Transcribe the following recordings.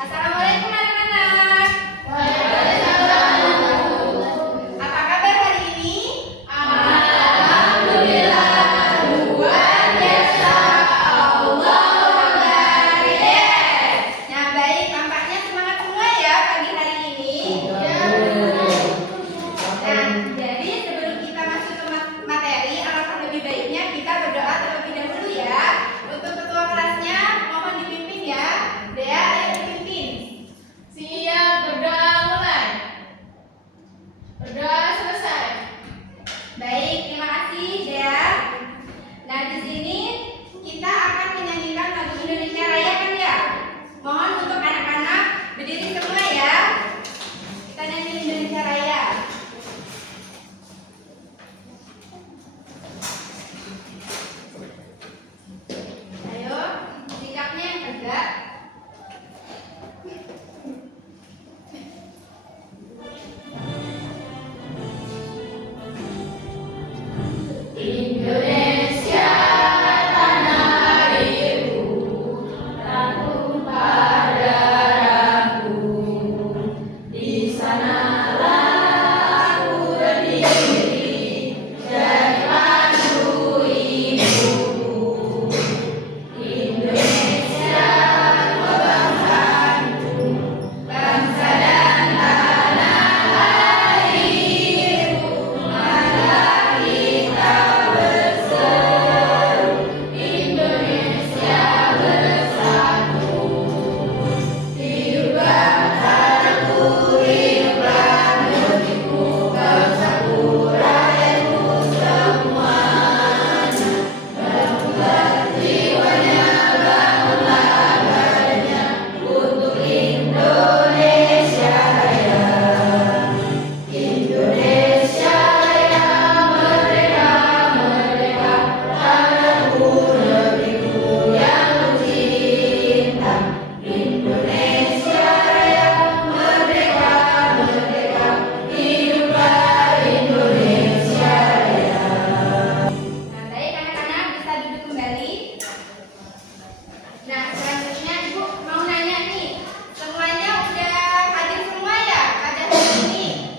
Assalamualaikum anak-anak. Waalaikumsalam. Apa kabar hari ini? Alhamdulillah, luar biasa. Allahu Akbar. Nah, baik, tampaknya semangat semua ya pagi hari ini. Nah, jadi sebelum kita masuk ke materi, alangkah lebih baiknya kita berdoa terlebih dahulu ya. Untuk ketua kelasnya, mohon dipimpin ya. Dea, ayo dipimpin. Siap, berdoa mulai. Berdoa selesai. Baik, terima kasih Dea. Nah, di sini kita akan menyanyikan lagu Indonesia Raya kan ya? Mohon untuk anak-anak berdiri semua ya. Kita nyanyi Indonesia Raya. Ayo, sikapnya yang tegak. Indonesia tanah airku, tak tumpah darahku. Di sanalah aku berdiri, jadi mantu ibuku. Indonesia bangsaku, bangsa dan tanah airku. Marilah kita berseru, Indonesia bersatu. Hiduplah tanahku, hiduplah negeriku, bangsaku, rakyatku semuanya. Bangunlah jiwanya, bangunlah badannya, untuk Indonesia Raya. Indonesia Raya, merdeka, merdeka, tanahku, negeriku yang kucinta. Indonesia Raya, merdeka, merdeka, hiduplah Indonesia Raya. Nah, baik anak-anak bisa duduk kembali. Nah, selanjutnya Ibu mau nanya nih, semuanya udah hadir semua ya pada hari ini?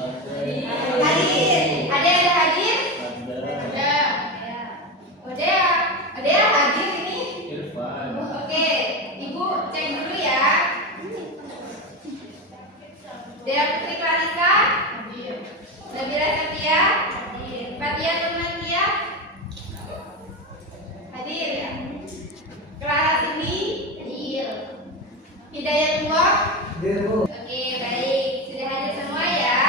Hadir. Ada yang hadir? Ada. Ada yang hadir ini? Oke, Ibu cek dulu ya. Dea Putri Clarissa, Nabila Septia, Fatia Turnatia, hadir ya. Clara Cindy, Hidayatullah. Oke, baik. Sudah hadir semua ya?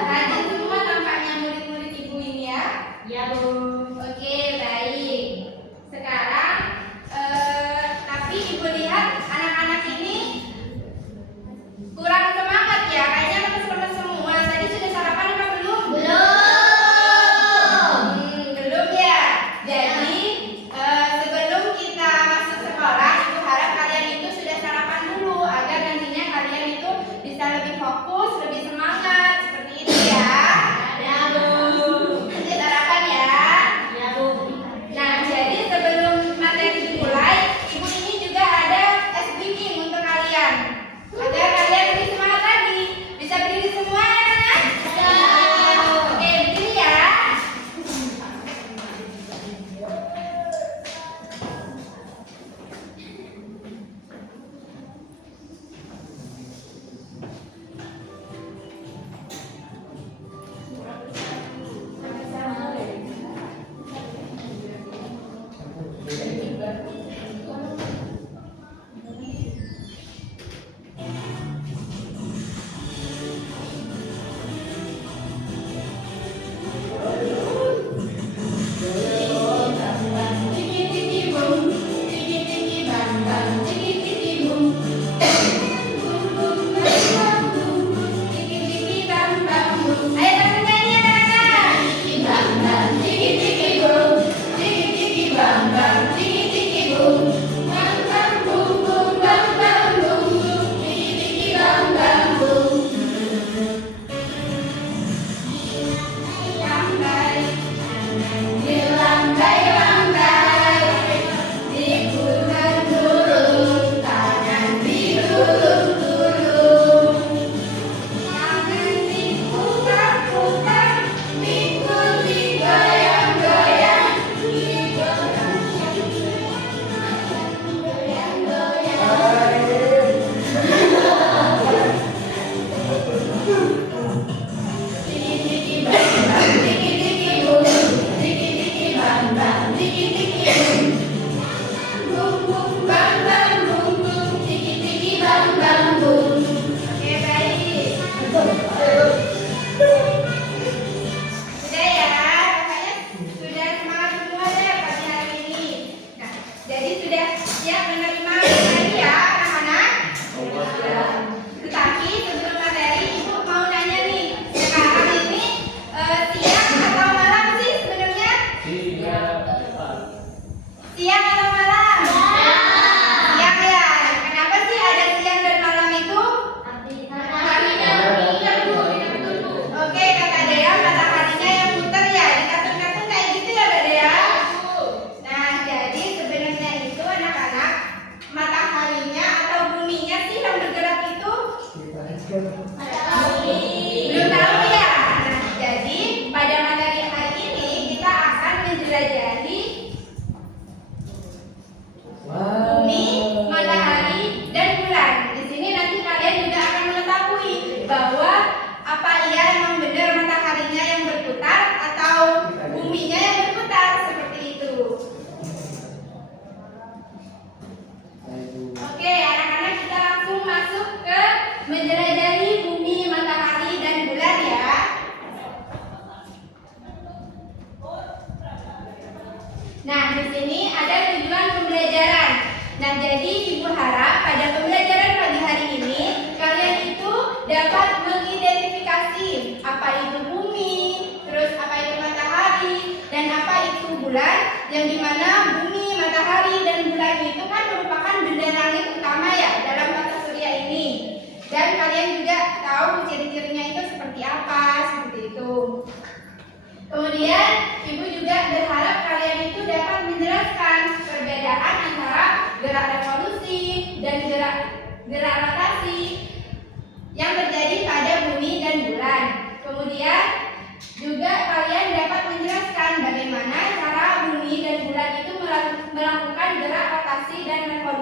Hadir semua tampaknya murid-murid Ibu ini ya? Ya, Bu. Oke, baik. Sekarang, tapi Ibu lihat anak-anak ini kurang semangat ya, kayaknya lemes-lemes semua. Tadi sudah sarapan apa belum? Belum ya. Jadi sebelum kita masuk sekolah, Ibu harap kalian itu sudah sarapan dulu agar nantinya kalian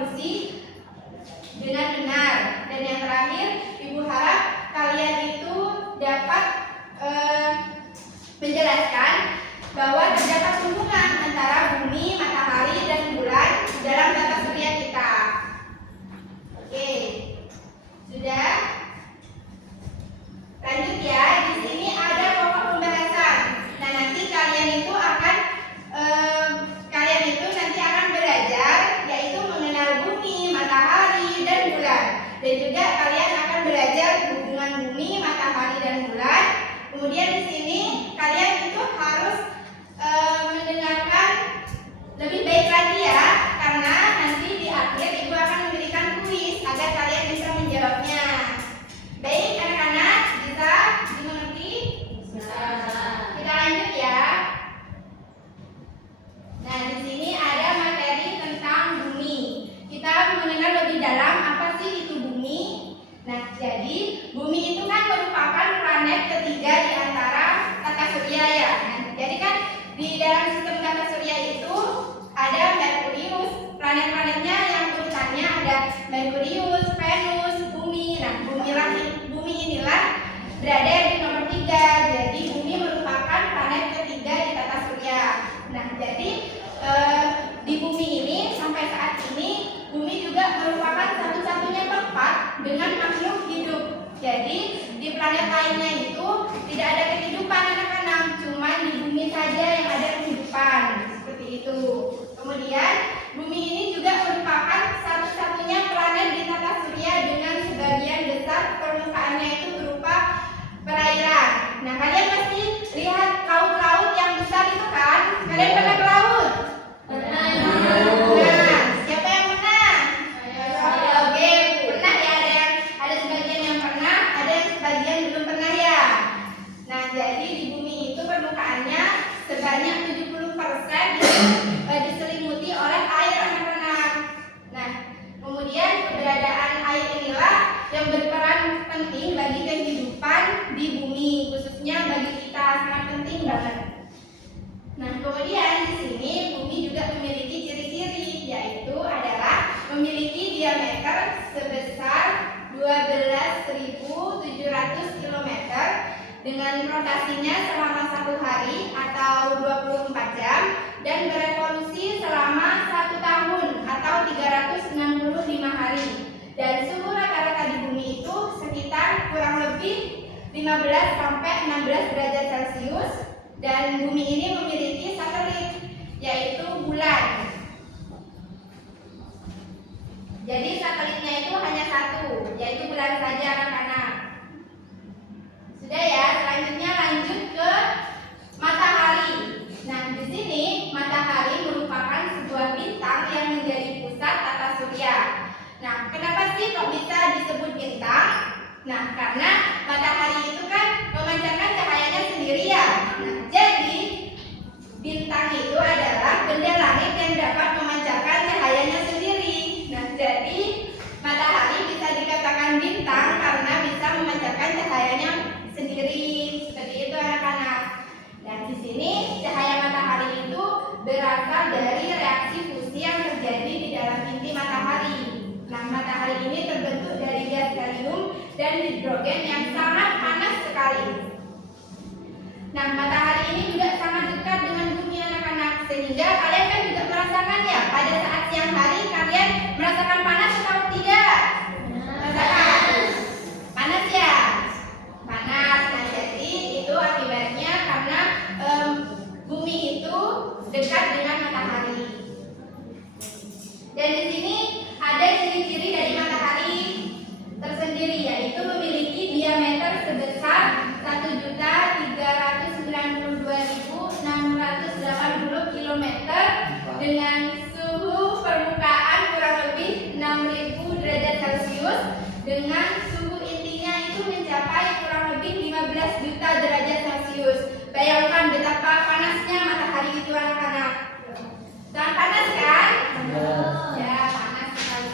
berevolusi dengan benar. Dan yang terakhir, Ibu harap kalian itu dapat menjelaskan bahwa terdapat hubungan antara bumi, matahari, dan bulan dalam tata surya kita. Oke, sudah? Lanjut ya. Di sini ada pokok pembahasan. Nah, nanti kalian itu akan belajar yaitu mengenal bumi, matahari, dan bulan. Dan juga kalian akan belajar hubungan bumi, matahari, dan bulan. Kemudian di sini kalian itu harus mendengarkan lebih baik lagi ya, karena nanti di akhir Ibu akan memberikan kuis agar kalian bisa menjawabnya. Baik anak-anak, bisa dimengerti? Bisa. Kita lanjut ya. Nah, di sini ada materi tentang bumi. Kita mengenal lebih dalam apa sih itu bumi. Nah, jadi bumi itu kan merupakan planet ketiga di antara tata surya ya. Nah, jadi kan di dalam sistem tata surya itu ada Merkurius, planet-planetnya yang urutannya ada Merkurius, Venus, bumi. Nah, bumi inilah berada di nomor 3. Jadi bumi merupakan planet ketiga di tata surya. Nah, jadi di bumi ini sampai saat ini bumi juga merupakan satu-satunya tempat dengan makhluk hidup. Jadi di planet lainnya itu tidak ada kehidupan anak-anak, cuma di bumi saja yang ada kehidupan seperti itu. Kemudian bumi ini juga merupakan satu-satunya planet di tata surya dengan sebagian besar permukaannya itu berupa perairan. Nah, kalian pasti lihat laut-laut yang besar itu kan? Kalian pernah ke laut? Pernah. Nah, siapa yang pernah? Oke, pernah ya. Ada sebagian yang pernah, ada sebagian belum pernah ya. Nah, jadi di bumi itu permukaannya sebanyak 70% diselimuti oleh air anak-anak. Nah, kemudian keberadaan air inilah yang berperan penting bagi kehidupan di bumi, khususnya bagi kita sangat penting banget. Nah, kemudian di sini bumi juga memiliki ciri-ciri, yaitu adalah memiliki diameter sebesar 12.700 km dengan rotasinya selama 1 hari atau 24 jam dan berevolusi selama 1 tahun atau 365 hari. Dan suhu rata-rata di bumi itu sekitar kurang lebih 15 sampai 16 derajat Celcius. Dan bumi ini memiliki satelit, yaitu bulan. Jadi satelitnya itu hanya satu, yaitu bulan saja anak-anak. Sudah ya, selanjutnya lanjut ke matahari. Nah, di sini matahari merupakan sebuah bintang yang menjadi pusat tata surya. Nah, kenapa sih kok bisa disebut bintang? Nah, karena matahari itu kan memancarkan cahayanya sendiri ya. Nah, jadi bintang itu adalah benda langit yang dapat memancarkan cahayanya sendiri. Nah, jadi matahari bisa dikatakan bintang karena bisa memancarkan cahayanya sendiri. Seperti itu anak-anak. Nah, di sini cahaya matahari itu berasal dari reaksi fusi yang terjadi di dalam inti matahari. Nah, matahari ini terbentuk dari gas helium dan hidrogen yang sangat panas sekali. Nah, matahari ini juga sangat dekat dengan bumi anak-anak, sehingga kalian kan juga merasakan ya, pada saat siang hari kalian merasakan panas atau tidak? Merasakan? Panas ya? Panas. Nah, jadi itu akibatnya karena bumi itu dekat dengan matahari. Dan di sini ada ciri-ciri dari matahari tersendiri, yaitu memiliki diameter sebesar 1.392.680 km dengan suhu permukaan kurang lebih 6.000 derajat Celcius dengan suhu intinya itu mencapai kurang lebih 15 juta derajat Celcius. Bayangkan betapa panasnya matahari itu anak-anak. Sangat panas kan? Ya, panas sekali.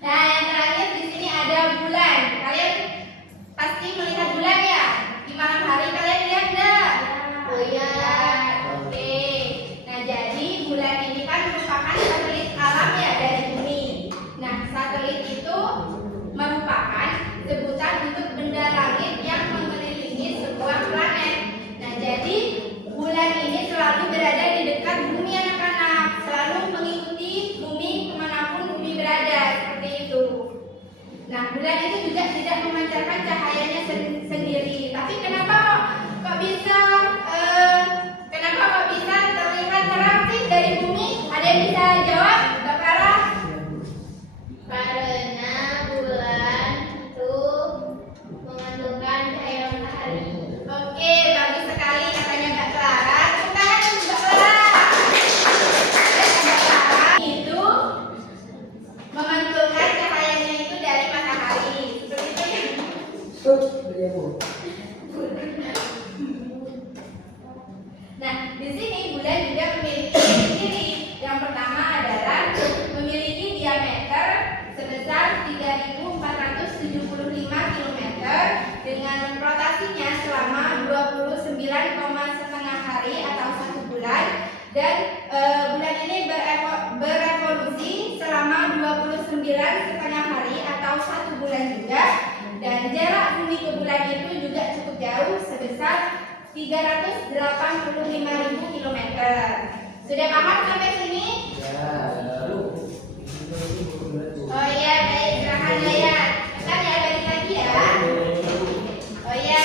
Nah, yang terakhir di sini ada bulan. Kalian pasti melihat bulan ya? Di malam hari kalian lihat enggak? Oh iya. dan bulan ini berevolusi selama 29,5 hari atau 1 bulan juga, dan jarak bumi ke bulan itu juga cukup jauh sebesar 385.000 km. Sudah paham sampai sini? Oh iya, baik, silahkan ya. Bentar ya, balik lagi ya. Oh iya.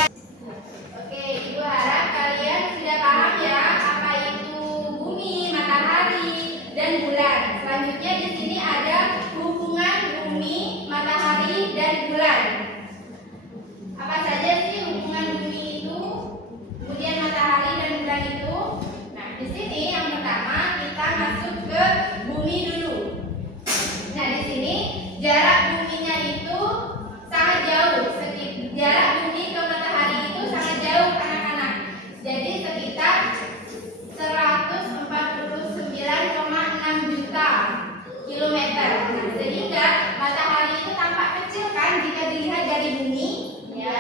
Oke, Ibu harap kalian sudah paham ya apa itu bumi, matahari, dan bulan. Selanjutnya di sini ada hubungan bumi, matahari, dan bulan. Apa saja sih hubungan bumi itu, kemudian matahari dan bulan itu? Nah, di sini yang pertama kita masuk ke bumi dulu. Nah, di sini jarak buminya itu sangat jauh. Jarak bumi ke matahari itu sangat jauh, anak-anak. Jadi sekitar 149,6 juta kilometer. Nah, sehingga matahari itu tampak kecil kan jika dilihat dari bumi? Ya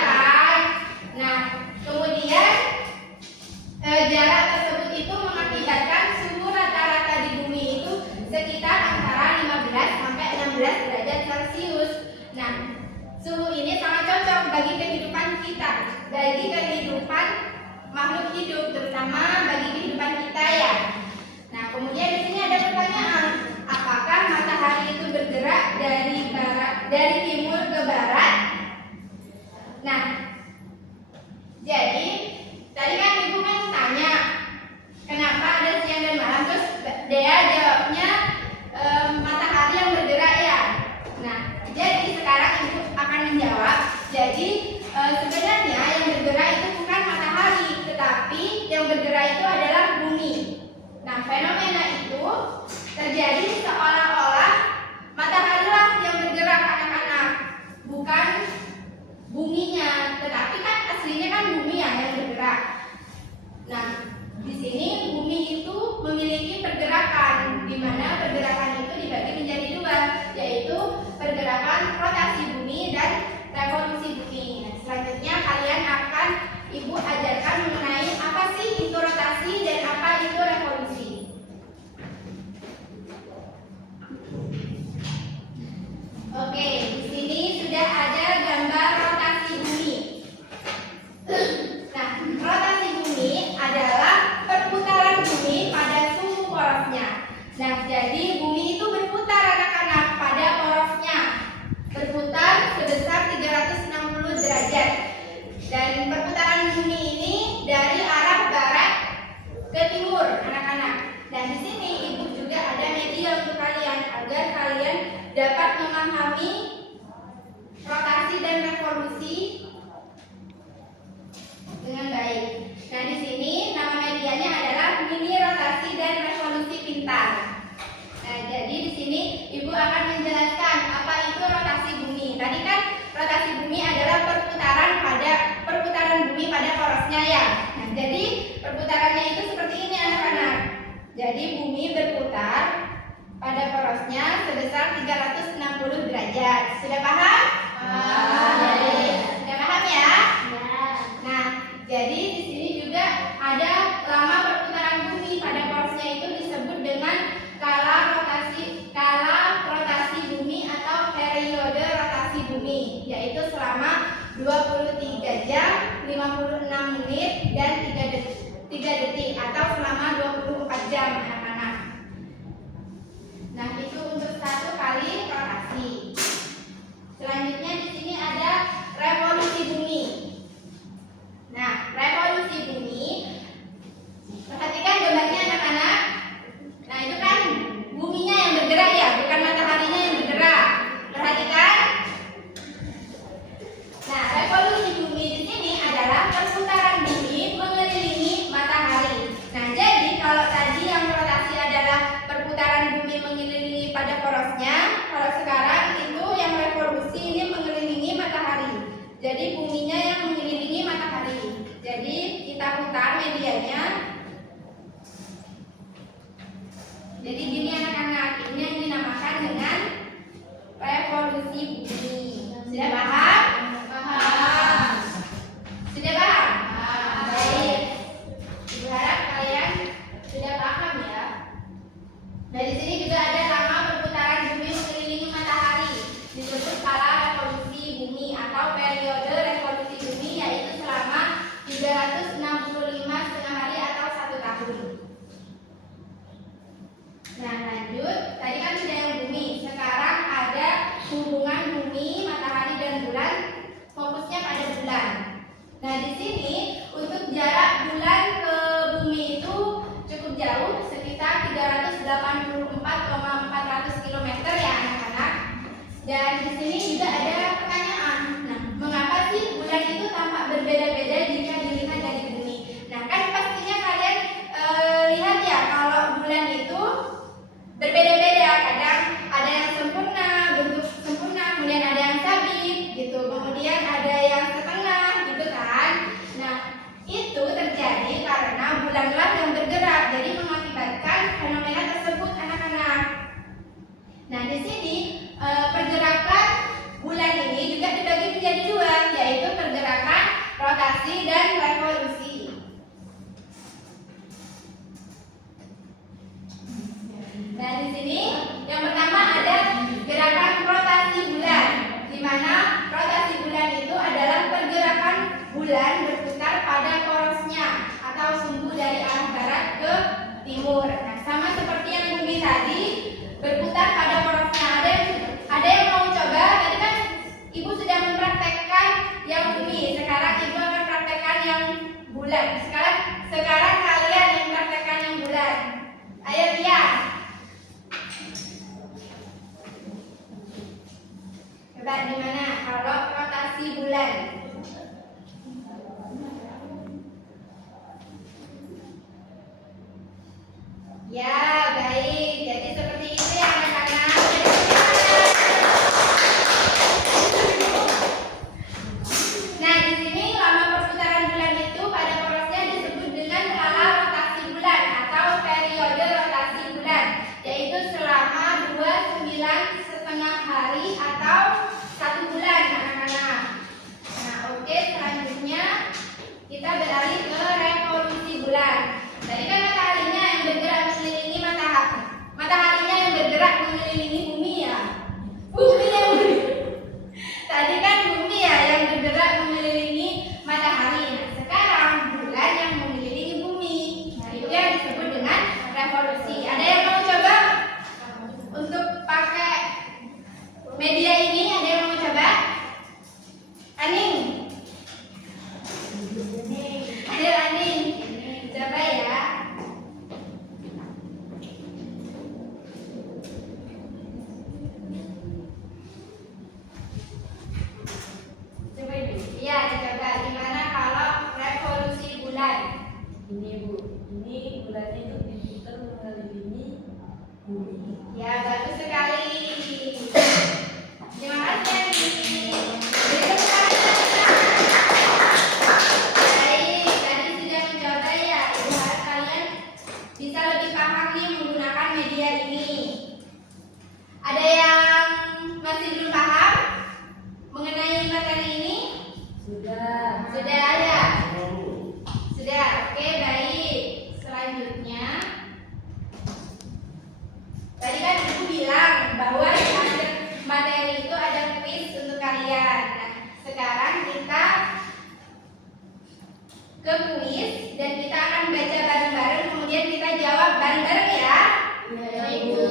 kan? Nah, kemudian jarak tersebut itu mengakibatkan suhu rata-rata di bumi itu sekitar antara 15 sampai 16 derajat Celcius. Nah, suhu ini sangat cocok bagi kehidupan kita, bagi kehidupan makhluk hidup, terutama bagi kehidupan kita ya. Nah, kemudian di sini ada pertanyaan, apakah matahari itu bergerak dari timur ke barat? Nah, jadi tadi kan Ibu kan tanya kenapa ada siang dan malam, terus Dea jawabnya matahari yang bergerak ya. Nah, jadi sekarang Ibu akan menjawab. Jadi sebenarnya yang bergerak itu bukan matahari, tetapi yang bergerak itu adalah bumi. Nah, fenomena itu terjadi seolah-olah matahari lah yang bergerak, anak-anak, bukan buminya. Tetapi kan aslinya kan bumi ya yang bergerak. Nah, di sini bumi itu memiliki pergerakan, di mana pergerakan itu dibagi menjadi dua, yaitu pergerakan rotasi bumi dan revolusi bumi. Nah, selanjutnya kalian akan Ibu ajarkan mengenai apa sih itu rotasi dan apa itu revolusi. Oke, di sini sudah ada gambar rotasi bumi. Nah, rotasi bumi adalah perputaran bumi pada suhu porosnya. Nah, jadi bumi itu berputar anak-anak pada porosnya. Berputar sebesar 360 derajat. Dan perputaran bumi ini dari arah barat ke timur, anak-anak. Dan di sini Ibu juga ada media untuk kalian agar kalian dapat memahami rotasi dan revolusi dengan baik. Nah, di sini nama medianya adalah mini rotasi dan revolusi pintar. Nah, jadi di sini Ibu akan menjelaskan apa itu rotasi bumi. Tadi kan rotasi bumi adalah perputaran bumi pada porosnya ya. Nah, jadi perputarannya itu seperti ini anak-anak. Jadi bumi berputar pada porosnya sebesar 360 derajat. Sudah paham? Jadi, sudah paham ya? Nah, jadi di sini juga ada lama perputaran bumi pada porosnya itu disebut dengan skala rotasi bumi atau periode rotasi bumi, yaitu selama 23 jam, 56 menit, dan 3 detik atau selama 24 jam anak-anak. Nah, itu untuk 1 kali rotasi. Selanjutnya di sini ada Nah, di sini juga ada lama perputaran bumi mengelilingi matahari, disebut skala revolusi bumi atau periode revolusi bumi, yaitu selama 365,5 hari atau 1 tahun. Nah, lanjut. Tadi kan sudah yang bumi. Sekarang ada hubungan bumi, matahari, dan bulan. Fokusnya pada bulan. Nah, di sini untuk jarak bulan ke bumi itu cukup jauh, sekitar 384,400 km ya anak-anak. Dan di sini juga ada pertanyaan. Nah, mengapa sih bulan itu tampak berbeda-beda jika dilihat dari bumi? Nah, kan pastinya kalian lihat ya kalau bulan itu berbeda-beda. Kadang ada yang sempurna, bentuk sempurna, kemudian ada yang sabit gitu, kemudian ada yang setengah gitu kan. Nah, itu terjadi karena bulanlah yang bergerak, jadi mengakibatkan fenomena tersebut anak-anak. Nah, di sini pergerakan bulan ini juga dibagi menjadi dua, yaitu pergerakan rotasi dan revolusi. Nah, di sini yang pertama ada gerakan rotasi bulan, di mana rotasi bulan itu adalah pergerakan bulan berputar pada porosnya atau sumbu dari arah barat ke timur. Nah, sama seperti yang bumi tadi berputar pada porosnya. Ada yang mau coba? Tadi kan ibu sudah mempraktekkan yang bumi, sekarang ibu akan praktekkan yang bulan. Sekarang kalian yang praktekkan yang bulan. Ayo lihat. Coba gimana kalau rotasi bulan? Ya, baik. Jadi seperti itu ya anak-anak. Nah, di sini lama perputaran bulan itu pada porosnya disebut dengan skala rotasi bulan atau periode rotasi bulan, yaitu selama 29,5 hari atau 1 bulan anak-anak. Nah, oke, selanjutnya kita beralih ke revolusi bulan. Tadi kan mataharinya yang bergerak mengelilingi mataharinya yang bergerak mengelilingi bumi ya. Bumi yang tadi kan bumi ya yang bergerak mengelilingi matahari. Nah, sekarang bulan yang mengelilingi bumi. Nah, itu yang disebut dengan revolusi. Ada yang mau coba untuk pakai media ini? Ada yang mau coba? Aning. Ayo Aning. Coba ya. Coba ini. Iya, dicoba. Gimana kalau revolusi bulan? Ini Bu, ini bulannya itu diputar mengelilingi bumi. Ya, bagus sekali. Terima kasih Aning. Baik, tadi sudah mencoba ya. Ibu harap kalian bisa lebih paham nih menggunakan media ini. Ada yang masih belum paham mengenai materi ini? Sudah. Sudah ya? Sudah, oke, baik. Selanjutnya, tadi kan ibu bilang bahwa di akhir materi itu ada quiz untuk kalian. Nah, sekarang kita ke quiz dan kita akan baca bareng-bareng, kemudian kita jawab bareng-bareng ya. Iya, Bu.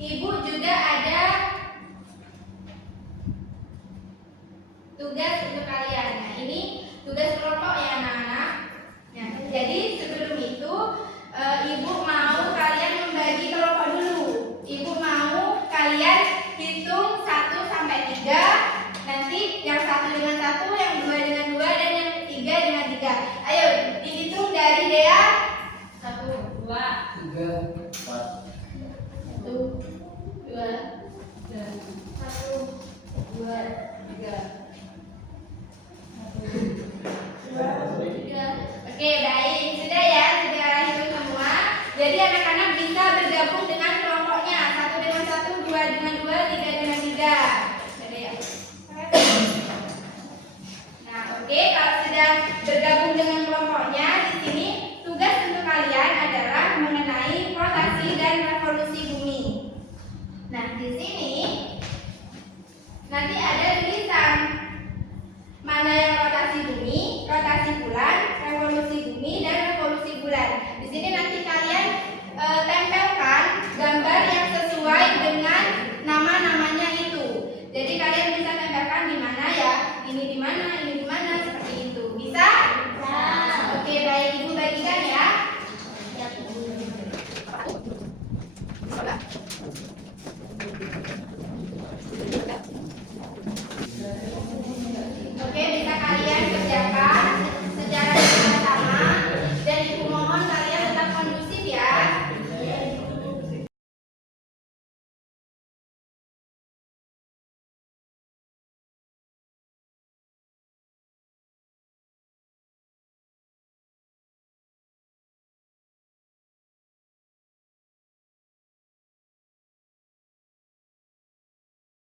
Ibu juga ada tugas untuk kalian. Nah, ini tugas kelompok ya anak-anak. Nah, jadi sebelum itu Ibu mau kalian membagi kelompok dulu. Ibu mau kalian hitung 1 sampai 3. Nanti yang 1 dengan 1, yang 2 dengan 2, dan yang 3 dengan 3. Ayo dihitung dari Dea. 1, 2, 3, 4. 1, 2, 1, 2, 3. 1, 2, 3. Oke, baik. Sudah ya, sudah hitung semua. Jadi anak-anak bisa bergabung dengan kelompoknya. 1 dengan 1, 2 dengan 2, 3 dengan 3. Sudah ya. Nah, oke, kalau sudah bergabung dengan kelompoknya, di sini tugas untuk kalian adalah mengenai rotasi dan revolusi bumi. Nah, di sini nanti ada tulisan mana yang rotasi bumi, rotasi bulan, revolusi bumi, dan revolusi bulan. Di sini nanti kalian tempelkan gambar yang sesuai dengan nama-namanya itu. Jadi kalian bisa tempelkan di mana ya, ini di mana, seperti itu. Bisa? Bisa. Oke, baik, Ibu bagikan ya. Oke, bisa kalian kerjakan secara bersama dan Ibu mohon kalian tetap kondusif ya.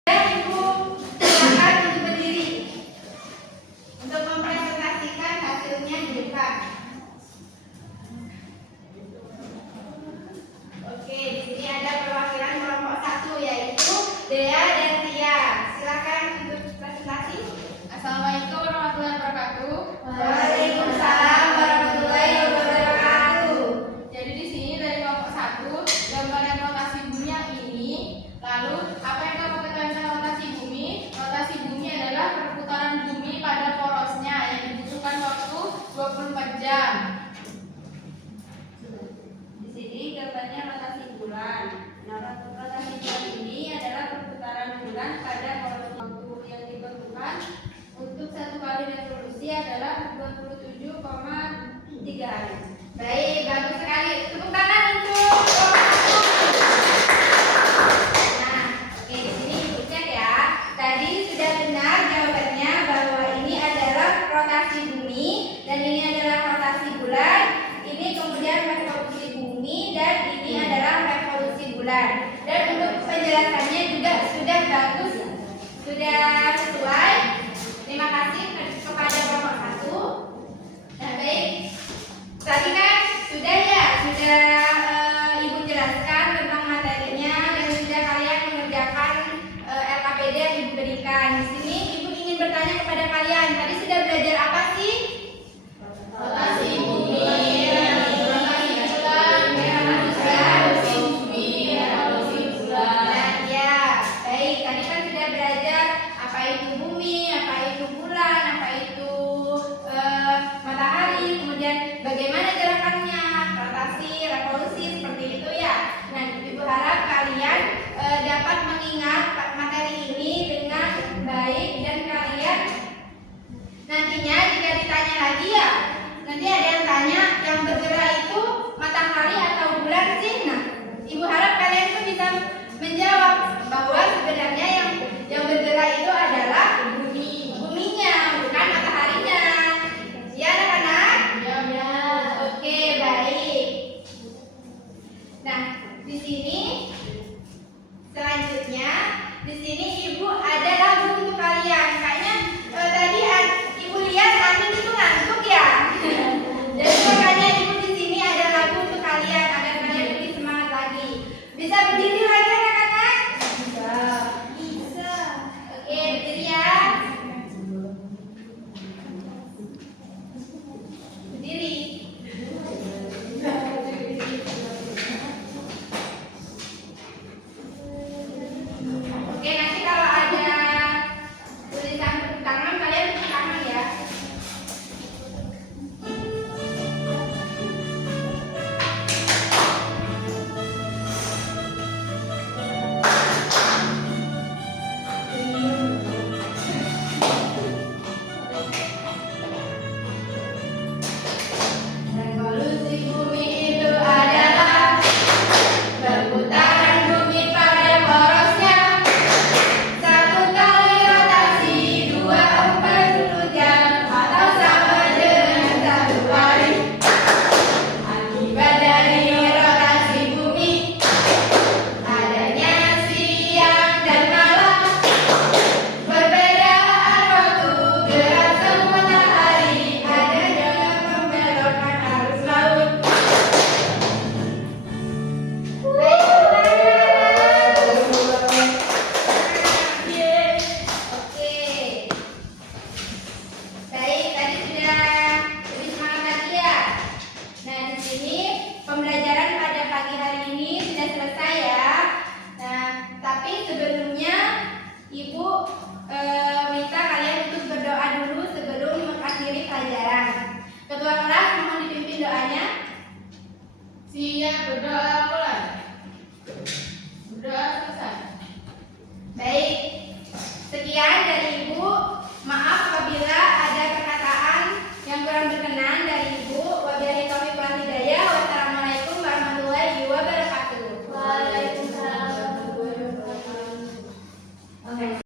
Ibu silakan untuk berdiri untuk mempresentasikan hasilnya di depan. Oke, di sini ada perwakilan kelompok 1 yaitu Dea dan Tia. Silakan untuk presentasi. Assalamualaikum warahmatullahi wabarakatuh. Waalaikumsalam warahmatullahi wabarakatuh. Jadi di sini dari kelompok 1 gambaran rotasi bumi yang ini. Lalu apa yang kamu ketahui tentang rotasi bumi? Rotasi bumi adalah perputaran bumi pada porosnya yang dibutuhkan waktu 24 jam. Di sini gambarnya rotasi bulan. Nah, rotasi bulan ini adalah perputaran bulan pada poros waktu yang diperlukan untuk 1 kali revolusi adalah 27,3 hari. Baik, bagus sekali. Tepuk tangan untuk Nah, oke, di sini Ibu cek ya. Tadi sudah benar jawabannya bahwa ini adalah rotasi bumi dan ini adalah rotasi bulan. Ini kemudian revolusi bumi dan ini adalah revolusi bulan. Dan untuk penjelasannya juga sudah bagus, sudah sesuai. Terima kasih kepada kelompok 1. Nah, baik. Tadi kan sudah ya, sudah Ibu jelaskan tentang materinya dan sudah kalian mengerjakan LKPD yang Ibu berikan. Di sini Ibu ingin bertanya kepada kalian, tadi sudah belajar apa sih? Rotasi bumi, Rotasi bulan, revolusi bumi, revolusi bulan. Nah, ya, baik. Tadi kan sudah belajar apa itu bumi, apa itu bulan, apa itu matahari, kemudian bagaimana gerakannya, rotasi, revolusi, seperti itu ya. Nah, Ibu harap kalian dapat mengingat materi ini dengan baik dan kalian nantinya jika ditanya lagi ya, nanti ada yang tanya yang bergerak itu matahari atau bulan sih. Nah, Ibu harap kalian itu bisa menjawab bahwa sebenarnya yang bergerak itu adalah buminya, bukan mataharinya. Ya anak-anak? Ya. Oke, baik. Nah, di sini selanjutnya di sini Ibu adalah